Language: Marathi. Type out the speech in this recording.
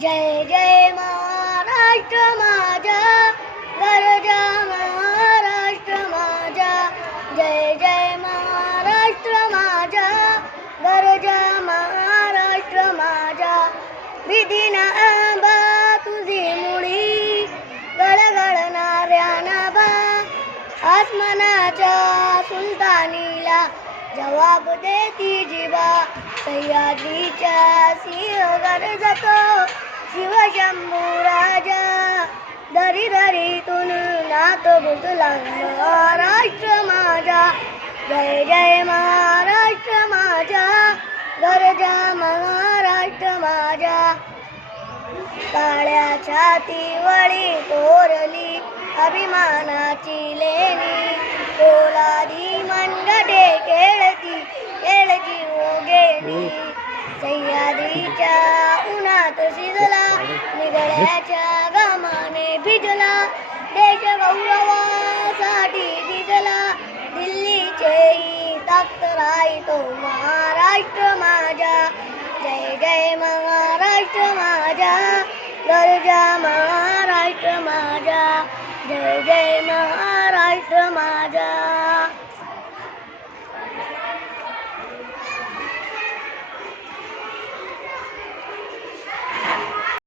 जय जय महाराष्ट्र माझा, गरजा महाराष्ट्र माझा. जय जय महाराष्ट्र माझा, गरजा महाराष्ट्र माझा. विधीना आंबा तुझी मुळी, गळगळणाऱ्या नाभा. आसमानाच्या सुलतानीला जवाब देती जिवा. सह्याद्रीच्या सिंह गरजतो शिवशंभू राजा. दरी दरीतून नात बुजला महाराष्ट्र माझा. जय जय महाराष्ट्र माझा, गरजा महाराष्ट्र माझा. काळ्या छातीवळी कोरली अभिमानाची लेणी. पोलादी मनगटे केळती केळती ओगेणी. सह्याद्रीच्या उन्हात शिजला, निगड्याच्या घामाने भिजला. देश गौरवासाठी भिजला, दिल्लीचे ताकद राही तो महाराष्ट्र माझा. जय जय महाराष्ट्र माझा, गरजा महाराष्ट्र माझा. जय जय महाराष्ट्र माझा.